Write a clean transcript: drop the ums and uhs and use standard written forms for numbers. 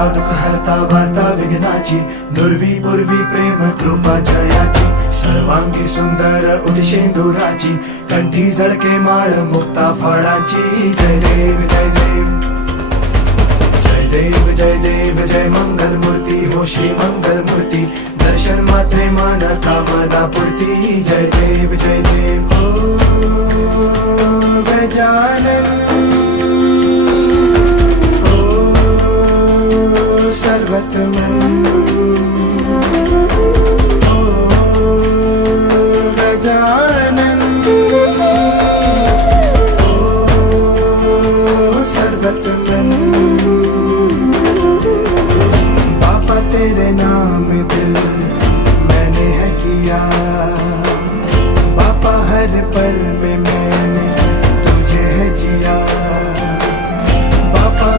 हरता दुःख हरता वार्ता विघ्नाची, दुर्वी पूर्वी प्रेम कृपा जयाची, सर्वांगी सुंदर उदिशेंदुराची, कंठी झळके माळ मुक्ता फळाची. जय देव जय देव जय देव जय देव जय मंगल मूर्ती हो श्री मंगल मूर्ती, दर्शन मात्रे मन कामना पूर्ती. जय देव जय देव हो गजानन हो सर्वतमन हो गजानन हो सर्वतमन. बाबा तेरे नाम दिल मैंने है किया, बाबा हर पल में